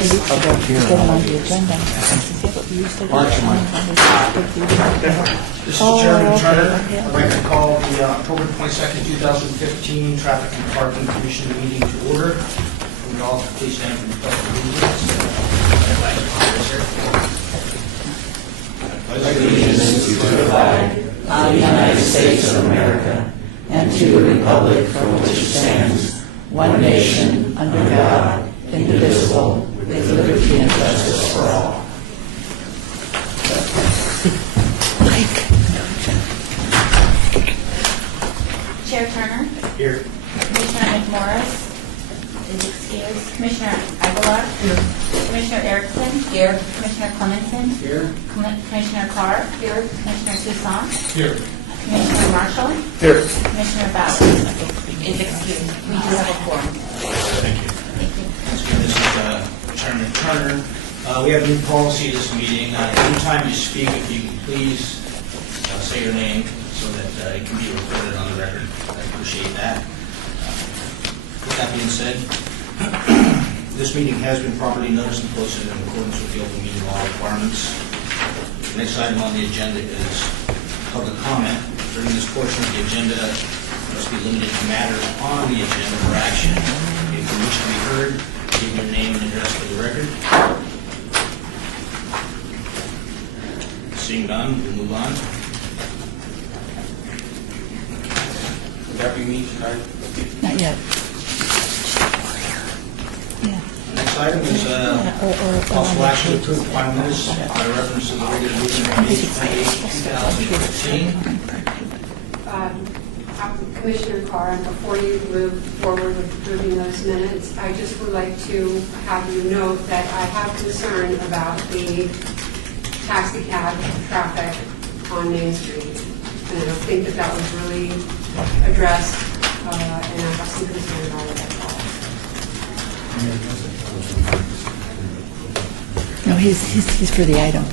Get them on the agenda. This is Chairman Turner. I'd like to call the October 22nd, 2015 Traffic and Parking Commission meeting to order. Would you all please stand for the pledge of allegiance? Allegiance to the flag of the United States of America and to the republic for which it stands, one nation, under God, indivisible, with liberty and justice for all. Chair Turner, Here. Commissioner McMorris is excused, Commissioner Aguilar, Commissioner Erickson, here, Commissioner Clemenson, Here. Commissioner Clark, here, Commissioner Toussaint, Here. Commissioner Marshall, Here. Commissioner Bowers is excused. We do have a quorum. Thank you. Thank you. Once again, this is Chairman Turner. We have a new policy at this meeting. Anytime you speak, if you could please say your name so that it can be recorded on the record. I appreciate that. With that being said, this meeting has been properly noticed and posted in accordance with the open meeting law requirements. The next item on the agenda is public comment. During this portion of the agenda, must be limited to matters on the agenda for action. If you wish to be heard, give your name and address for the record. Seeing none, we'll move on. Would that be me tonight? Not yet. Yeah. Next item is possible action to approve final minutes by reference to the regular meeting of May 28, 2015. Commissioner Carr, before you move forward with approving those minutes, I just would like to have you note that I have concern about the taxi cab traffic on Main Street. And I don't think that that was really addressed, and I have some concern about it as well. No, he's for the item.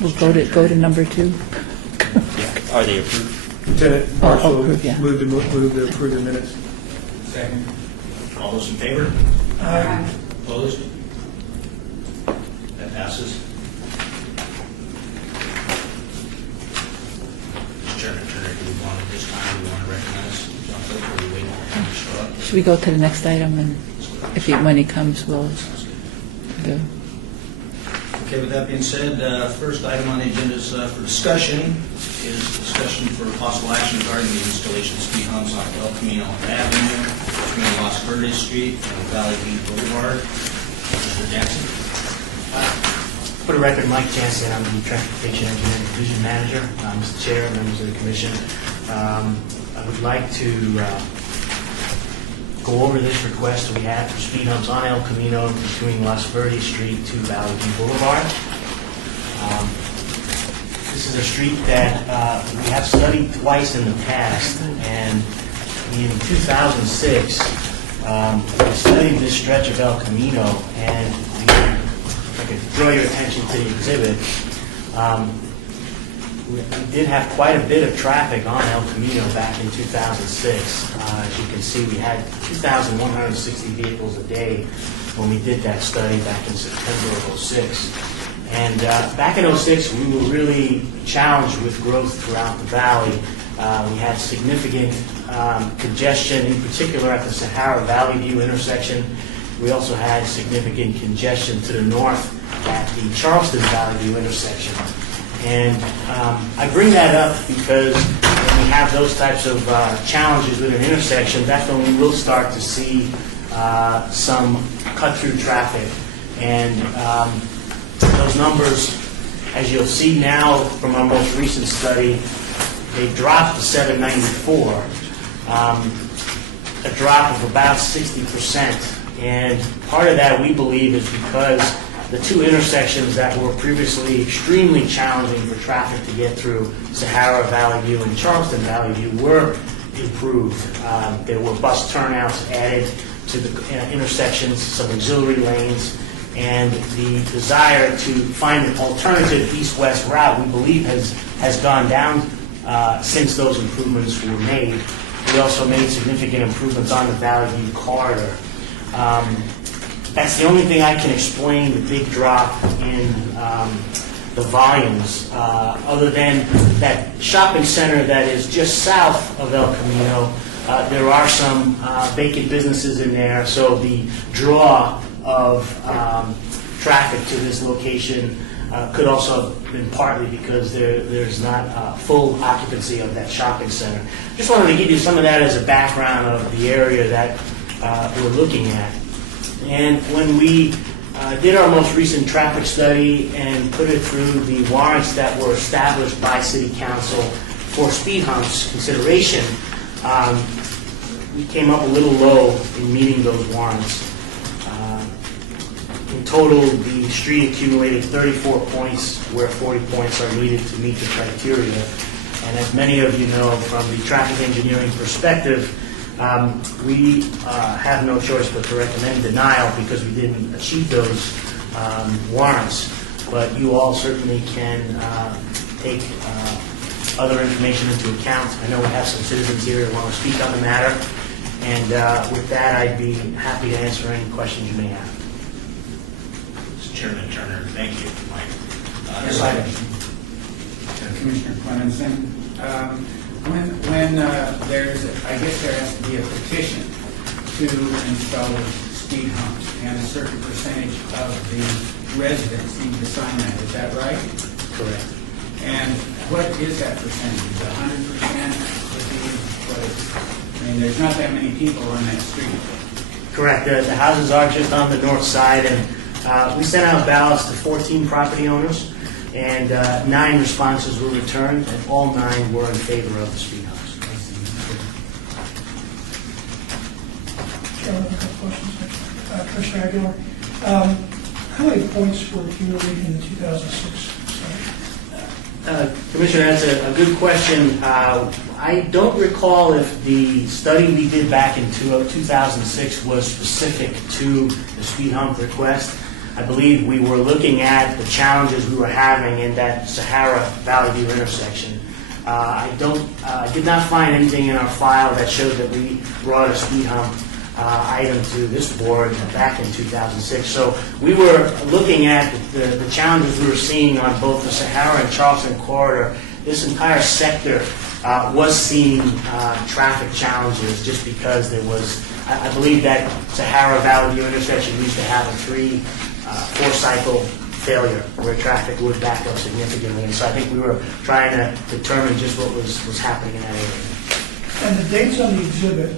We'll go to number 2. Are they approved? Lieutenant Marshall, approve, yeah. move to approve the minutes. Second. All those in favor? Opposed? That passes. Chairman Turner, do we want, at this time, we want to recognize John Phillips, or do we wait for him to show up? Should we go to the next item, and when he comes, we'll go. Okay, with that being said, first item on the agenda is for discussion, is discussion for possible action regarding the installation of speed humps on El Camino Avenue between Los Verdes Street and Valley View Boulevard. Mr. Jansen. For the record, Mike Jansen, I'm the Transportation Engineering Division Manager. Mr. Chair, members of the Commission, I would like to go over this request we have for speed humps on El Camino between Los Verdes Street to Valley View Boulevard. This is a street that we have studied twice in the past, and in 2006, we studied this stretch of El Camino, and if I could draw your attention to the exhibit, we did have quite a bit of traffic on El Camino back in 2006. As you can see, we had 2,160 vehicles a day when we did that study back in September of 06. And back in 06, we were really challenged with growth throughout the valley. We had significant congestion, in particular at the Sahara Valley View intersection. We also had significant congestion to the north at the Charleston Valley View intersection. And I bring that up because when we have those types of challenges with an intersection, that's when we will start to see some cut-through traffic. And those numbers, as you'll see now from our most recent study, they dropped to 794, a drop of about 60%. And part of that, we believe, is because the two intersections that were previously extremely challenging for traffic to get through, Sahara Valley View and Charleston Valley View, were improved. There were bus turnouts added to the intersections, some auxiliary lanes, and the desire to find an alternative east-west route, we believe, has gone down since those improvements were made. We also made significant improvements on the Valley View corridor. That's the only thing I can explain the big drop in the volumes, other than that shopping center that is just south of El Camino. There are some vacant businesses in there, so the draw of traffic to this location could also have been partly because there's not full occupancy of that shopping center. Just wanted to give you some of that as a background of the area that we're looking at. And when we did our most recent traffic study and put it through the warrants that were established by City Council for speed humps consideration, we came up a little low in meeting those warrants. In total, the street accumulated 34 points where 40 points are needed to meet the criteria. And as many of you know, from the traffic engineering perspective, we have no choice but to recommend denial because we didn't achieve those warrants. But you all certainly can take other information into account. I know we have some citizens here who want to speak on the matter. And with that, I'd be happy to answer any questions you may have. Chairman Turner, thank you, Mike. Yes, I have. Commissioner Clemenson, when there's, I guess there has to be a petition to install speed humps, and a certain percentage of the residents need to sign that. Is that right? Correct. And what is that percentage? Is it 100%? I mean, there's not that many people on that street. Correct. The houses are just on the north side, and we sent out ballots to 14 property owners, and 9 responses were returned, and all 9 were in favor of the speed humps. Chairman, a couple questions. Commissioner Aguilar, how many points were accumulated in the 2006 study? Commissioner, that's a good question. I don't recall if the study we did back in 2006 was specific to the speed hump request. I believe we were looking at the challenges we were having in that Sahara Valley View intersection. I did not find anything in our file that showed that we brought a speed hump item to this board back in 2006. So we were looking at the challenges we were seeing on both the Sahara and Charleston corridor. This entire sector was seeing traffic challenges just because there was, I believe that Sahara Valley View intersection used to have a 4-cycle failure where traffic would back up significantly. And so I think we were trying to determine just what was happening in that area. And the dates on the exhibit,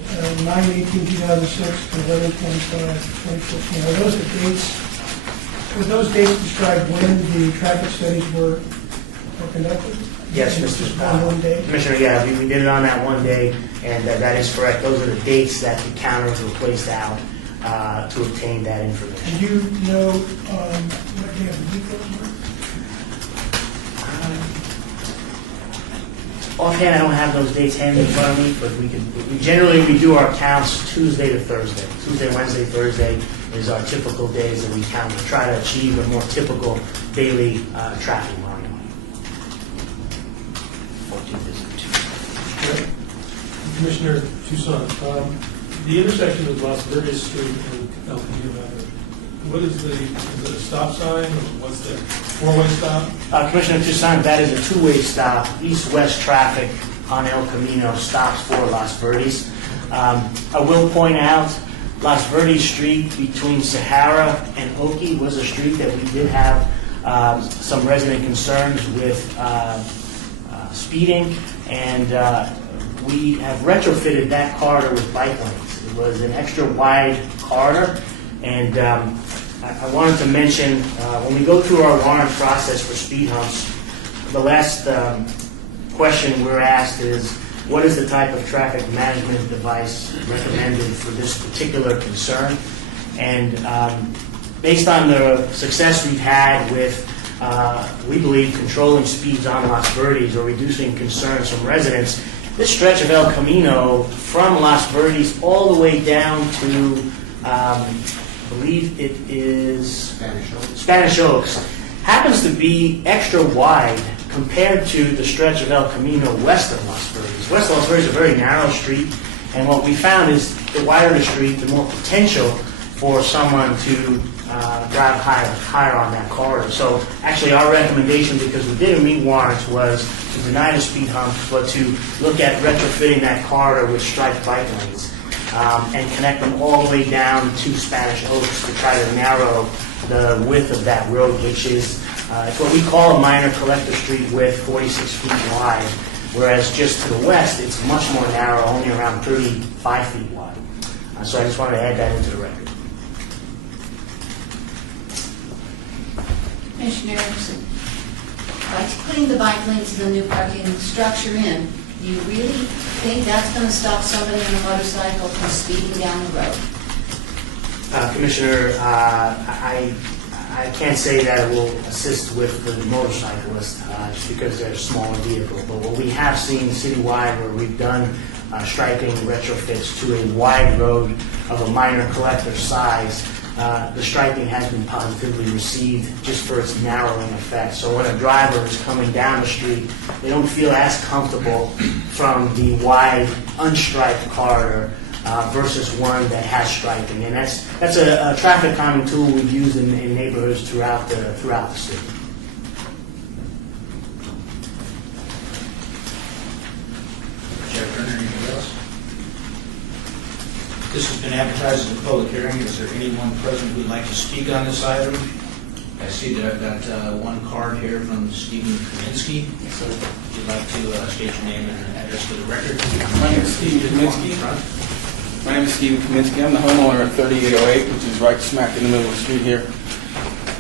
9/18/2006 to 11/25/2014, are those the dates? Were those dates describe when the traffic studies were conducted? Yes, It's Mr. just on one day? Commissioner, yeah, we did it on that one day, and that is correct. Those are the dates that the counters were placed out to obtain that information. Do you know what day of the week those were? Offhand, I don't have those dates handy in front of me, but we generally do our counts Tuesday to Thursday. Tuesday, Wednesday, Thursday is our typical days that we count to try to achieve a more typical daily traffic volume. 14th is Tuesday. Commissioner Tucson, the intersection of Las Verdes Street and El Camino Avenue, what is it a stop sign, or what's the four-way stop? Commissioner Tucson, that is a two-way stop. East-west traffic on El Camino stops for Las Verdes. I will point out Las Verdes Street between Sahara and Oki was a street that we did have some resident concerns with speeding, and we have retrofitted that corridor with bike lanes. It was an extra wide corridor, and I wanted to mention, when we go through our warrant process for speed humps, the last question we're asked is, what is the type of traffic management device recommended for this particular concern? And based on the success we've had with, we believe, controlling speeds on Las Verdes or reducing concerns from residents, this stretch of El Camino from Las Verdes all the way down to I believe it is Spanish Oaks, happens to be extra wide compared to the stretch of El Camino west of Las Verdes. West of Las Verdes is a very narrow street, and what we found is the wider the street, the more potential for someone to drive higher on that corridor. So actually our recommendation, because we didn't meet warrants, was to deny the speed humps, but to look at retrofitting that corridor with striped bike lanes and connect them all the way down to Spanish Oaks to try to narrow the width of that road, which is it's what we call a minor collector street width, 46 feet wide, whereas just to the west it's much more narrow, only around 35 feet wide. So I just wanted to add that into the record. Commissioner Anderson, by putting the bike lanes and the new parking structure in, do you really think that's going to stop somebody on a motorcycle from speeding down the road? Commissioner, I can't say that it will assist with the motorcyclist just because they're a smaller vehicle. But what we have seen citywide, where we've done striping retrofits to a wide road of a minor collector size, the striping has been positively received just for its narrowing effect. So when a driver is coming down the street, they don't feel as comfortable from the wide, unstriped corridor versus one that has striping. And that's a traffic calming tool we've used in neighborhoods throughout the city. Chair Turner, anything else? This has been advertised as a public hearing. Is there anyone present who would like to speak on this item? I see that I've got one card here from Stephen Kaminsky. So if you'd like to state your name and address for the record. My name is Steve Kaminsky. My name is Stephen Kaminsky. I'm the homeowner at 3808, which is right smack in the middle of the street here.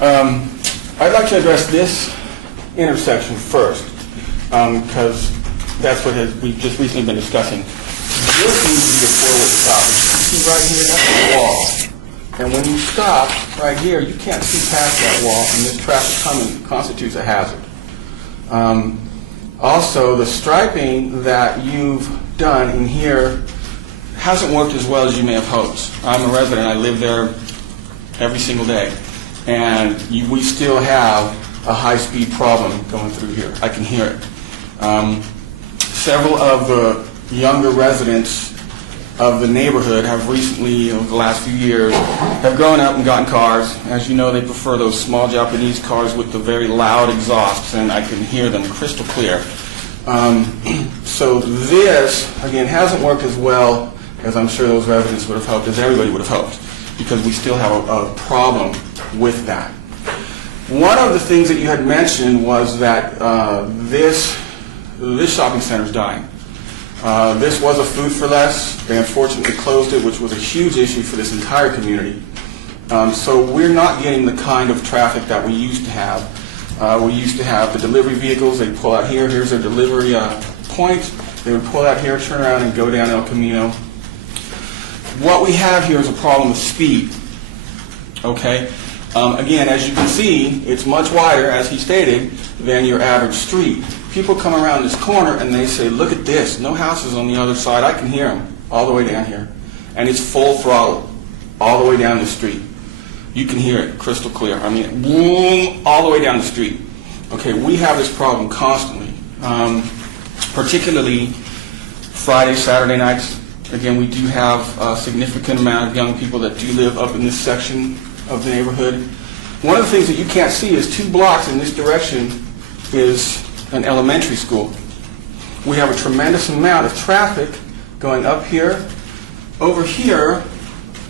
I'd like to address this intersection first, because that's what we've just recently been discussing. This needs to be a four-way stop. You see right here, that's the wall. And when you stop right here, you can't see past that wall, and this traffic coming constitutes a hazard. Also, the striping that you've done in here hasn't worked as well as you may have hoped. I'm a resident. I live there every single day. And we still have a high-speed problem going through here. I can hear it. Several of the younger residents of the neighborhood have recently, over the last few years, have grown up and gotten cars. As you know, they prefer those small Japanese cars with the very loud exhausts, and I can hear them crystal clear. So this, again, hasn't worked as well as I'm sure those residents would have hoped, as everybody would have hoped, because we still have a problem with that. One of the things that you had mentioned was that this shopping center is dying. This was a Food for Less. They unfortunately closed it, which was a huge issue for this entire community. So we're not getting the kind of traffic that we used to have. We used to have the delivery vehicles. They'd pull out here. Here's their delivery point. They would pull out here, turn around, and go down El Camino. What we have here is a problem with speed. Okay? Again, as you can see, it's much wider, as he stated, than your average street. People come around this corner and they say, look at this, no houses on the other side. I can hear them all the way down here. And it's full throttle all the way down the street. You can hear it crystal clear. I mean, boom, all the way down the street. Okay, we have this problem constantly, particularly Friday, Saturday nights. Again, we do have a significant amount of young people that do live up in this section of the neighborhood. One of the things that you can't see is 2 blocks in this direction is an elementary school. We have a tremendous amount of traffic going up here. Over here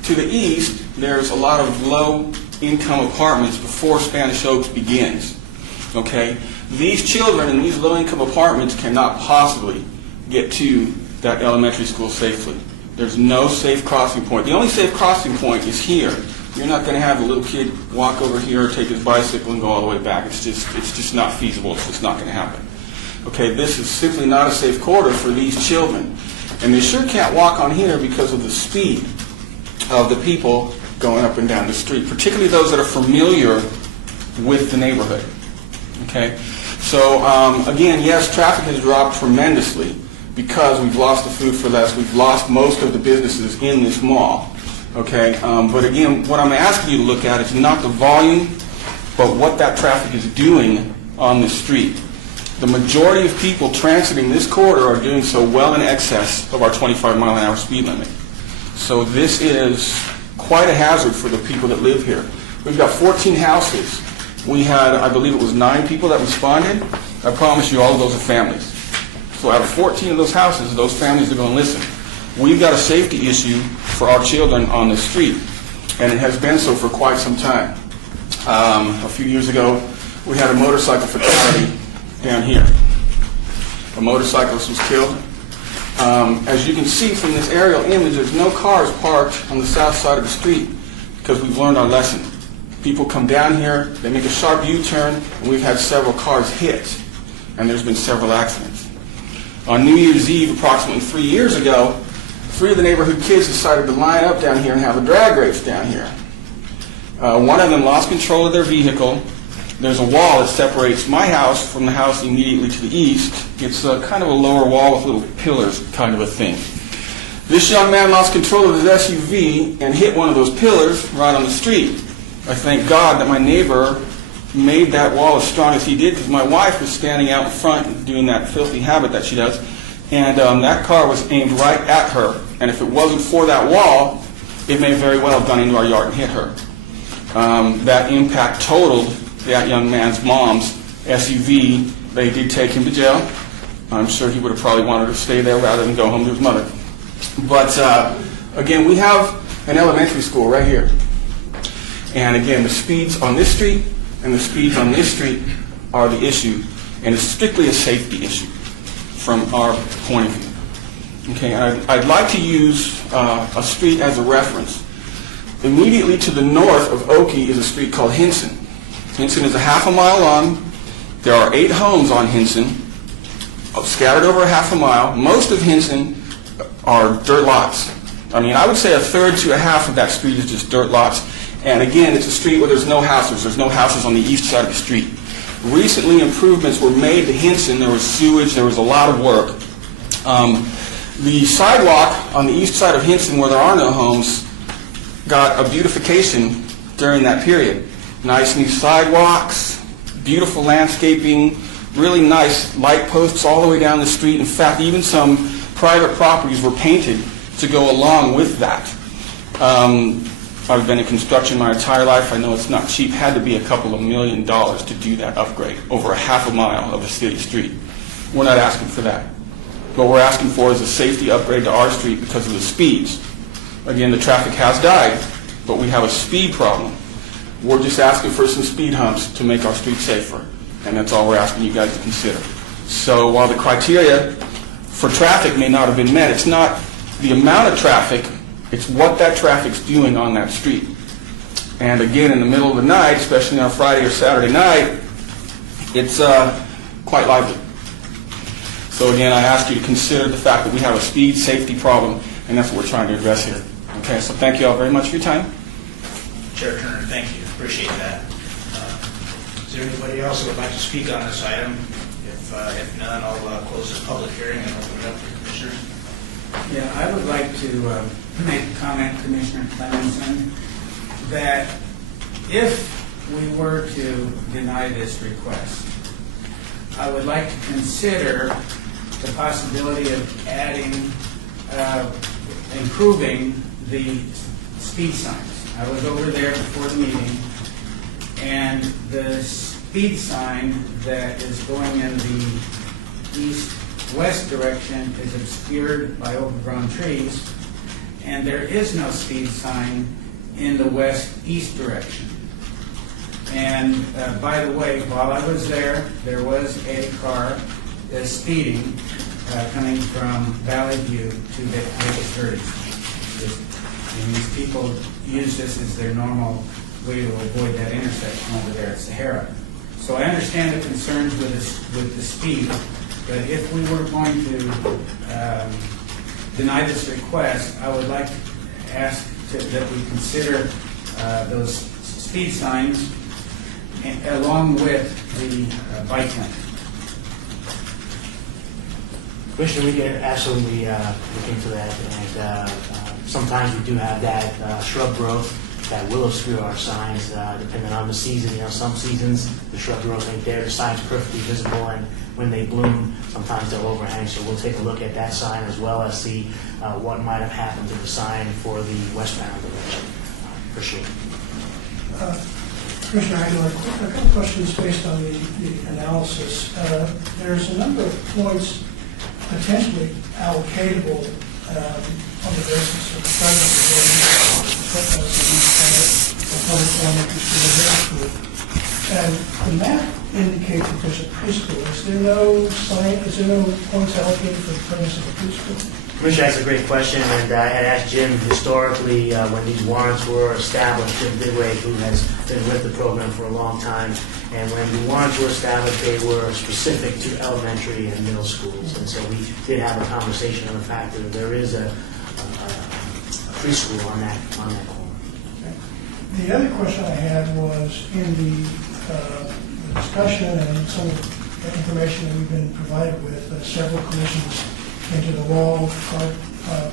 to the east, there's a lot of low-income apartments before Spanish Oaks begins. Okay? These children in these low-income apartments cannot possibly get to that elementary school safely. There's no safe crossing point. The only safe crossing point is here. You're not going to have a little kid walk over here or take his bicycle and go all the way back. It's just not feasible. It's just not going to happen. Okay, this is simply not a safe corridor for these children. And they sure can't walk on here because of the speed of the people going up and down the street, particularly those that are familiar with the neighborhood. Okay, so again, yes, traffic has dropped tremendously because we've lost the Food for Less. We've lost most of the businesses in this mall. Okay, but again, what I'm asking you to look at is not the volume, but what that traffic is doing on the street. the majority of people transiting this corridor are doing so well in excess of our 25-mile-an-hour speed limit. So this is quite a hazard for the people that live here. We've got 14 houses. We had, I believe it was 9 people that responded. I promise you all of those are families. So out of 14 of those houses, those families are going to listen. We've got a safety issue for our children on the street, and it has been so for quite some time. A few years ago, we had a motorcycle fatality down here. A motorcyclist was killed. As you can see from this aerial image, there's no cars parked on the south side of the street because we've learned our lesson. People come down here, they make a sharp U-turn, and we've had several cars hit, and there's been several accidents. On New Year's Eve, approximately 3 years ago, 3 of the neighborhood kids decided to line up down here and have a drag race down here. One of them lost control of their vehicle. There's a wall that separates my house from the house immediately to the east. It's kind of a lower wall with little pillars kind of a thing. This young man lost control of his SUV and hit one of those pillars right on the street. I thank God that my neighbor made that wall as strong as he did, because my wife was standing out in front doing that filthy habit that she does, and that car was aimed right at her. And if it wasn't for that wall, it may very well have gone into our yard and hit her. That impact totaled that young man's mom's SUV. They did take him to jail. I'm sure he would have probably wanted to stay there rather than go home to his mother. But again, we have an elementary school right here. And again, the speeds on this street and the speeds on this street are the issue. And it's strictly a safety issue from our point of view. Okay, and I'd like to use a street as a reference. Immediately to the north of Oakey is a street called Hinson. Hinson is a half a mile long. There are 8 homes on Hinson, scattered over a half a mile. Most of Hinson are dirt lots. I mean, I would say a third to a half of that street is just dirt lots. And again, it's a street where there's no houses. There's no houses on the east side of the street. Recently, improvements were made to Hinson. There was sewage. There was a lot of work. The sidewalk on the east side of Hinson, where there are no homes, got a beautification during that period. Nice new sidewalks, beautiful landscaping, really nice light posts all the way down the street. In fact, even some private properties were painted to go along with that. I've been in construction my entire life. I know it's not cheap. Had to be a couple of $1 million to do that upgrade over a half a mile of a city street. We're not asking for that. What we're asking for is a safety upgrade to our street because of the speeds. Again, the traffic has died, but we have a speed problem. We're just asking for some speed humps to make our street safer, and that's all we're asking you guys to consider. So while the criteria for traffic may not have been met, it's not the amount of traffic, it's what that traffic's doing on that street. And again, in the middle of the night, especially on a Friday or Saturday night, it's quite lively. So again, I ask you to consider the fact that we have a speed safety problem, and that's what we're trying to address here. Okay, so thank you all very much for your time. Chair Turner, thank you. Appreciate that. Is there anybody else who would like to speak on this item? If none, I'll close the public hearing and open it up to commissioners. Yeah, I would like to make a comment, Commissioner Clemenson, that if we were to deny this request, I would like to consider the possibility of adding, improving the speed signs. I was over there before the meeting, and the speed sign that is going in the east-west direction is obscured by overgrown trees, and there is no speed sign in the west-east direction. And by the way, while I was there was a car that's speeding coming from Valley View to Vegas 30. And these people use this as their normal way to avoid that intersection over there at Sahara. So I understand the concerns with the speed, but if we were going to deny this request, I would like to ask that we consider those speed signs along with the bike lane. Commissioner, we can absolutely look into that, and sometimes we do have that shrub growth that will obscure our signs, depending on the season. Some seasons, the shrub growth ain't there, the sign's perfectly visible, and when they bloom, sometimes they'll overhang. So we'll take a look at that sign as well as see what might have happened to the sign for the westbound direction, for sure. Commissioner Aguilar, a couple questions based on the analysis. There's a number of points potentially allocatable on the basis of the and the map indicates that there's a preschool. Is there no points allocated for the premise of a preschool? Commissioner, that's a great question, and I had asked Jim historically when these warrants were established, Jim Bidway, who has been with the program for a long time, and when the warrants were established, they were specific to elementary and middle schools, and so we did have a conversation on the fact that there is a preschool on that corner. The other question I had was in the discussion and some of the information that we've been provided with, several collisions into the wall,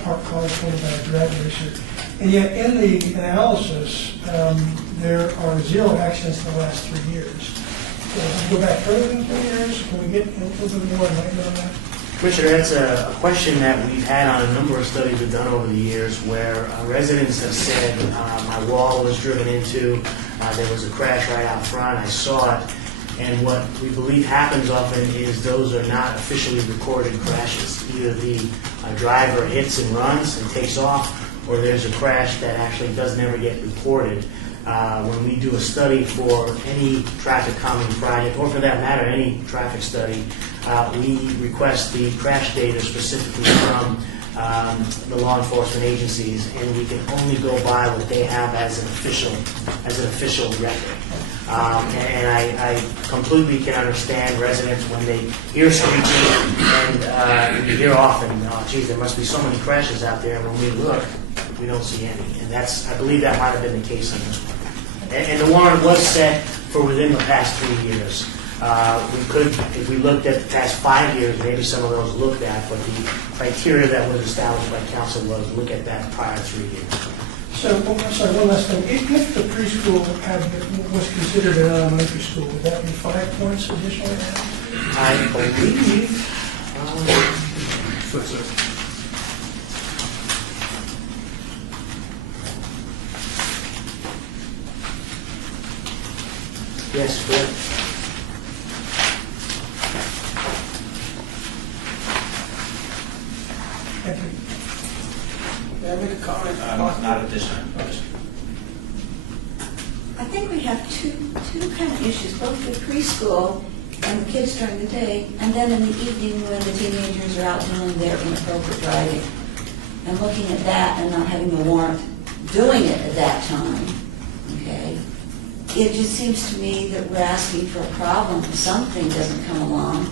parked cars pulled by a drag racer. And yet in the analysis, there are 0 accidents in the last 3 years. So if we go back further than 3 years, can we get a little bit more enlightenment on that? Commissioner, that's a question that we've had on a number of studies we've done over the years where residents have said, my wall was driven into, there was a crash right out front, I saw it, and what we believe happens often is those are not officially recorded crashes. Either the driver hits and runs and takes off, or there's a crash that actually doesn't ever get reported. When we do a study for any traffic calming project, or for that matter, any traffic study, we request the crash data specifically from the law enforcement agencies, and we can only go by what they have as an official record. And I completely can understand residents when they hear screeching, and we hear often, oh, geez, there must be so many crashes out there, and when we look, we don't see any. And I believe that might have been the case on this one. And the warrant was set for within the past 3 years. We could, if we looked at the past 5 years, maybe some of those looked at, but the criteria that was established by council was look at that prior 3 years. So, I'm sorry, one last thing. If the preschool was considered an elementary school, would that be 5 points additional? I believe. Yes, good. Thank you. May I make a comment? Not at this time. I think we have two kind of issues, both the preschool and the kids during the day, and then in the evening when the teenagers are out doing their inappropriate driving. And looking at that and not having the warrant doing it at that time, okay? It just seems to me that we're asking for a problem if something doesn't come along.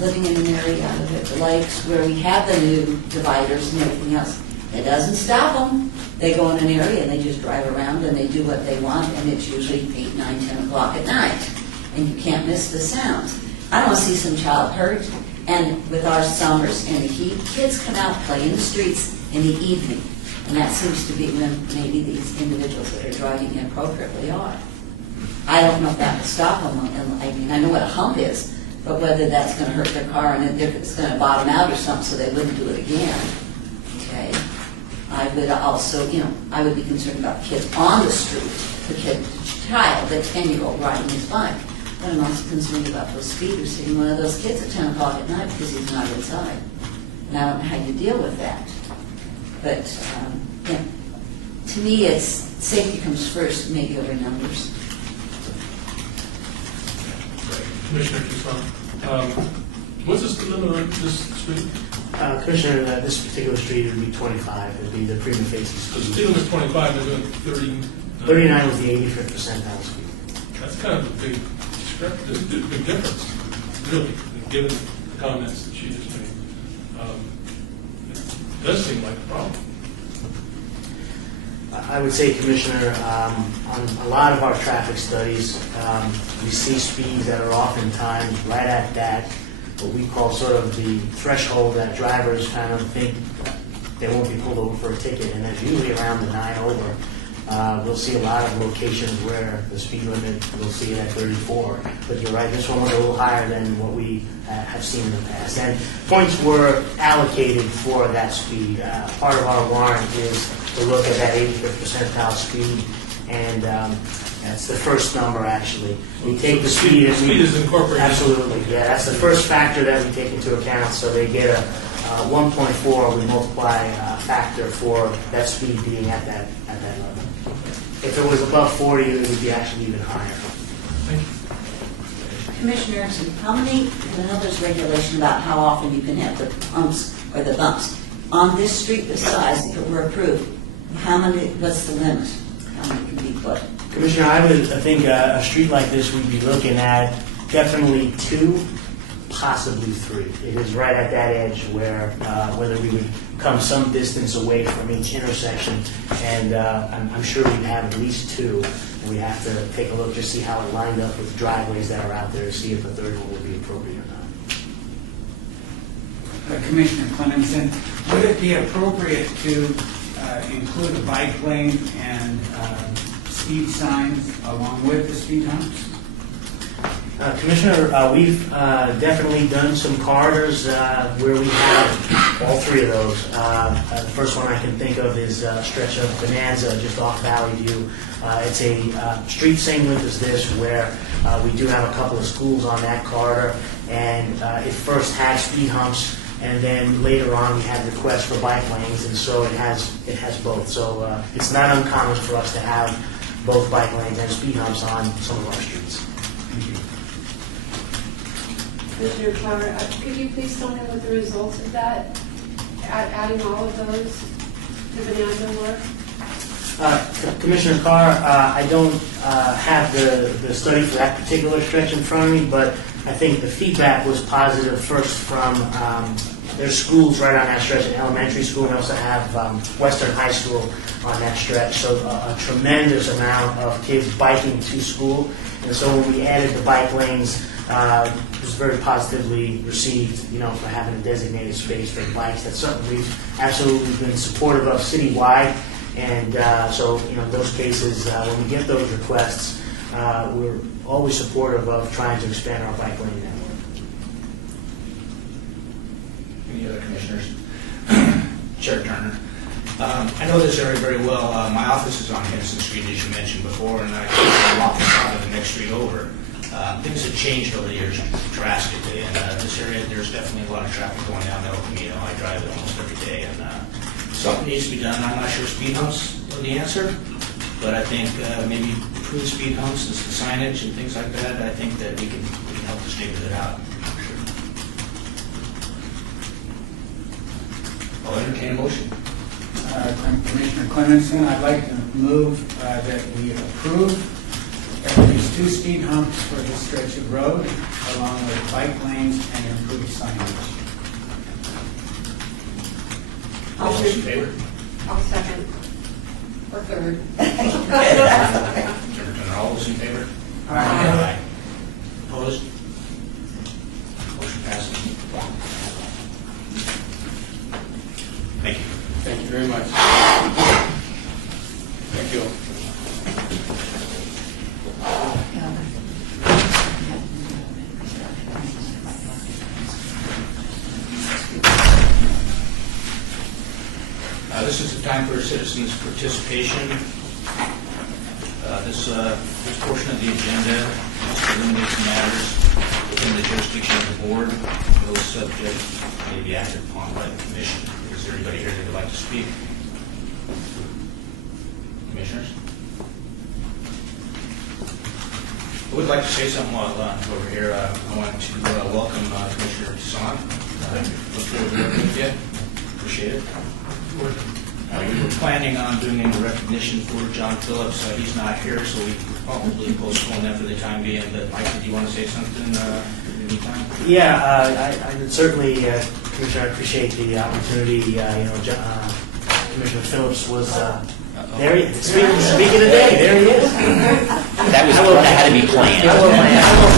Living in an area out of the lakes where we have the new dividers and everything else, it doesn't stop them. They go in an area and they just drive around and they do what they want, and it's usually 8, 9, 10 o'clock at night, and you can't miss the sounds. I don't want to see some child hurt, and with our summers and the heat, kids come out and play in the streets in the evening, and that seems to be when maybe these individuals that are driving inappropriately are. I don't know if that would stop them. I mean, I know what a hump is, but whether that's going to hurt their car and if it's going to bottom out or something so they wouldn't do it again. Okay. I would also, I would be concerned about kids on the street, the child, the 10-year-old riding his bike. But I'm also concerned about those speeders hitting one of those kids at 10 o'clock at night because he's not inside. And I don't know how you deal with that. But, to me, it's safety comes first, maybe over numbers. Commissioner Toussaint, what's the speed limit on this street? Commissioner, this particular street would be 25. It would be the prima facie So the speed. speed limit is 25, they're doing 30. 39 was the 85th percentile speed. That's kind of a big difference, really, given the comments that she just made. It does seem like a problem. I would say, Commissioner, on a lot of our traffic studies, we see speeds that are oftentimes right at that, what we call sort of the threshold that drivers kind of think they won't be pulled over for a ticket, and that's usually around the 9 over. We'll see a lot of locations where the speed limit, we'll see it at 34. But you're right, this one was a little higher than what we have seen in the past. And points were allocated for that speed. Part of our warrant is to look at that 85th percentile speed, and that's the first number, actually. We take the speed and Speed is incorporated. Absolutely, yeah. That's the first factor that we take into account. So they get a 1.4. We multiply a factor for that speed being at that level. If it was above 40, it would be actually even higher. Commissioner Erickson, how many, I know there's regulation about how often you can have the humps or the bumps. On this street this size, if it were approved, how many, what's the limit? How many can be put? Commissioner, I think a street like this, we'd be looking at definitely 2, possibly 3. It is right at that edge where whether we would come some distance away from each intersection, and I'm sure we'd have at least 2. And we have to take a look to see how it lined up with driveways that are out there to see if a third one would be appropriate or not. Commissioner Clemenson, would it be appropriate to include a bike lane and speed signs along with the speed humps? Commissioner, we've definitely done some corridors where we have all 3 of those. The first one I can think of is a stretch of Bonanza just off Valley View. It's a street same width as this, where we do have a couple of schools on that corridor, and it first had speed humps, and then later on we had requests for bike lanes, and so it has both. So it's not uncommon for us to have both bike lanes and speed humps on some of our streets. Commissioner Clower, could you please tell me what the results of that, adding all of those to Bonanza were? Commissioner Carr, I don't have the study for that particular stretch in front of me, but I think the feedback was positive first from there's schools right on that stretch, an elementary school, and also have Western High School on that stretch. So a tremendous amount of kids biking to school. And so when we added the bike lanes, it was very positively received, for having a designated space for bikes. That's something we've absolutely been supportive of citywide. And so, in those cases, when we get those requests, we're always supportive of trying to expand our bike lane network. Any other commissioners? Chair Turner. I know this area very well. My office is on Henderson Street, as you mentioned before, and I walk out of the next street over. Things have changed over the years drastically, and this area, there's definitely a lot of traffic going down El Camino. I drive it almost every day, and something needs to be done. I'm not sure speed humps are the answer, but I think maybe improve speed humps and signage and things like that. I think that we can help this neighborhood out. I'll entertain a motion. Commissioner Clemenson, I'd like to move that we approve at least 2 speed humps for this stretch of road, along with bike lanes and improved signage. All those in favor? I'll second. Or third. Chair Turner, all those in favor? Aye. Opposed? Motion passes. Thank you. Thank you very much. Thank you. This is the time for citizens' participation. This portion of the agenda is to eliminate matters within the jurisdiction of the board. Those subjects may be acted upon by the commission. Is there anybody here that would like to speak? Commissioners? I would like to say something while over here. I want to welcome Commissioner Toussaint. Look forward to working with you. Appreciate it. We were planning on doing a recognition for John Phillips. He's not here, so we probably postpone that for the time being. But Mike, do you want to say something in the meantime? Yeah, I would certainly, Commissioner, I appreciate the opportunity. Commissioner Phillips was there. Speaking of the day, there he is. That had to be planned. I will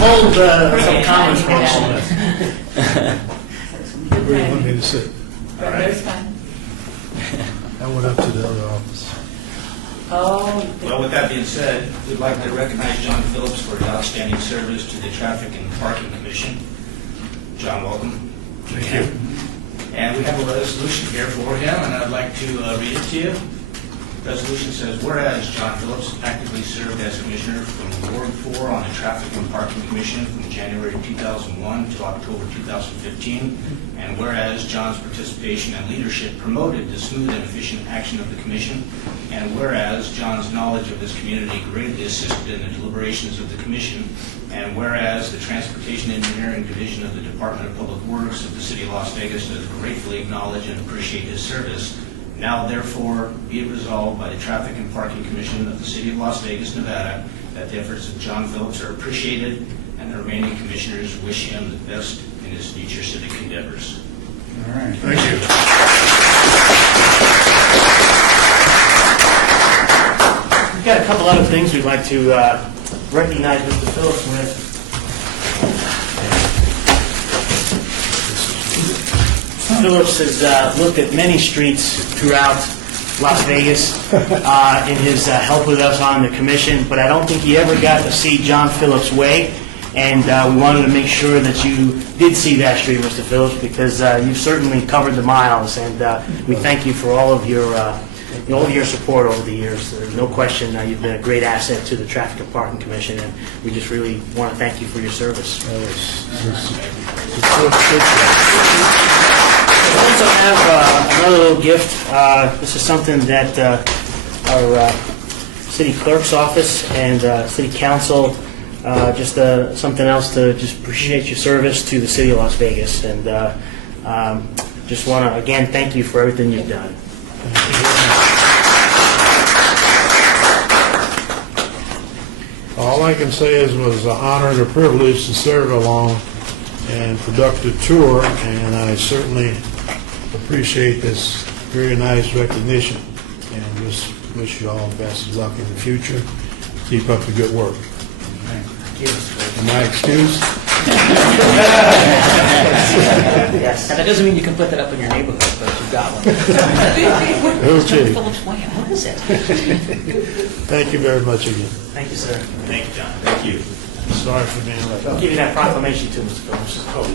hold some comments for all of us. Where do you want me to sit? All right. I went up to the other office. Oh, Well, with that being said, we'd like to recognize John Phillips for his outstanding service to the Traffic and Parking Commission. John, welcome. Thank you. And we have a resolution here for him, and I'd like to read it to you. Resolution says, whereas John Phillips actively served as Commissioner from Ward 4 on the Traffic and Parking Commission from January 2001 to October 2015, and whereas John's participation and leadership promoted the smooth and efficient action of the Commission, and whereas John's knowledge of this community greatly assisted in the deliberations of the Commission, and whereas the Transportation Engineering Division of the Department of Public Works of the City of Las Vegas does gratefully acknowledge and appreciate his service, now therefore be it resolved by the Traffic and Parking Commission of the City of Las Vegas, Nevada, that the efforts of John Phillips are appreciated and the remaining commissioners wish him the best in his future civic endeavors. All right. Thank you. We've got a couple other things we'd like to recognize Mr. Phillips with. Phillips has looked at many streets throughout Las Vegas in his help with us on the commission, but I don't think he ever got to see John Phillips Way, and we wanted to make sure that you did see that street, Mr. Phillips, because you've certainly covered the miles, and we thank you for all of your support over the years. There's no question you've been a great asset to the Traffic and Parking Commission, and we just really want to thank you for your service. We also have another little gift. This is something that our city clerk's office and city council, just something else to just appreciate your service to the city of Las Vegas. And just want to, again, thank you for everything you've done. All I can say is it was an honor and a privilege to serve a long and productive tour, and I certainly appreciate this very nice recognition, and just wish you all the best of luck in the future. Keep up the good work. Am I excused? Yes. And that doesn't mean you can put that up in your neighborhood, but you've got one. Okay. Phillips Way, what is it? Thank you very much again. Thank you, sir. Thank you, John. Thank you. Sorry for being late. I'll give you that proclamation too, Mr. Phillips.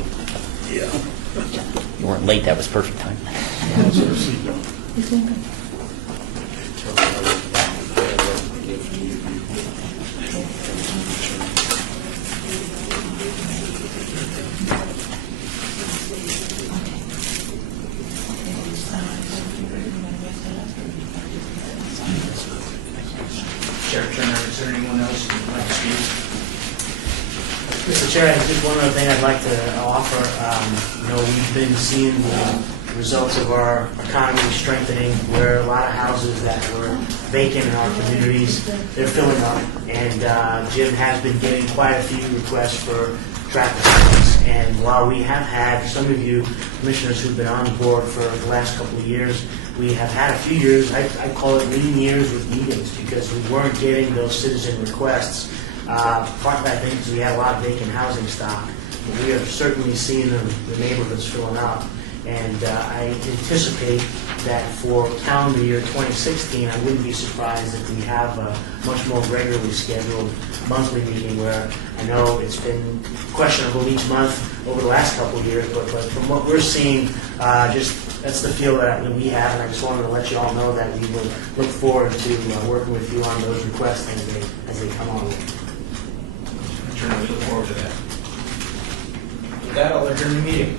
You weren't late, that was perfect time. Sheriff Turner, is there anyone else who would like to speak? Mr. Chair, just one other thing I'd like to offer. We've been seeing the results of our economy strengthening, where a lot of houses that were vacant in our communities, they're filling up. And Jim has been getting quite a few requests for traffic studies. And while we have had some of you commissioners who've been on board for the last couple of years, we have had a few years, I call it lean years with meetings, because we weren't getting those citizen requests. Part of that, I think, is we had a lot of vacant housing stock. But we are certainly seeing the neighborhoods filling up. And I anticipate that for calendar year 2016, I wouldn't be surprised if we have a much more regularly scheduled monthly meeting, where I know it's been questionable each month over the last couple of years, but from what we're seeing, that's the feel that we have, and I just wanted to let you all know that we will look forward to working with you on those requests as they come on. Turner, we look forward to that. With that, I'll adjourn the meeting.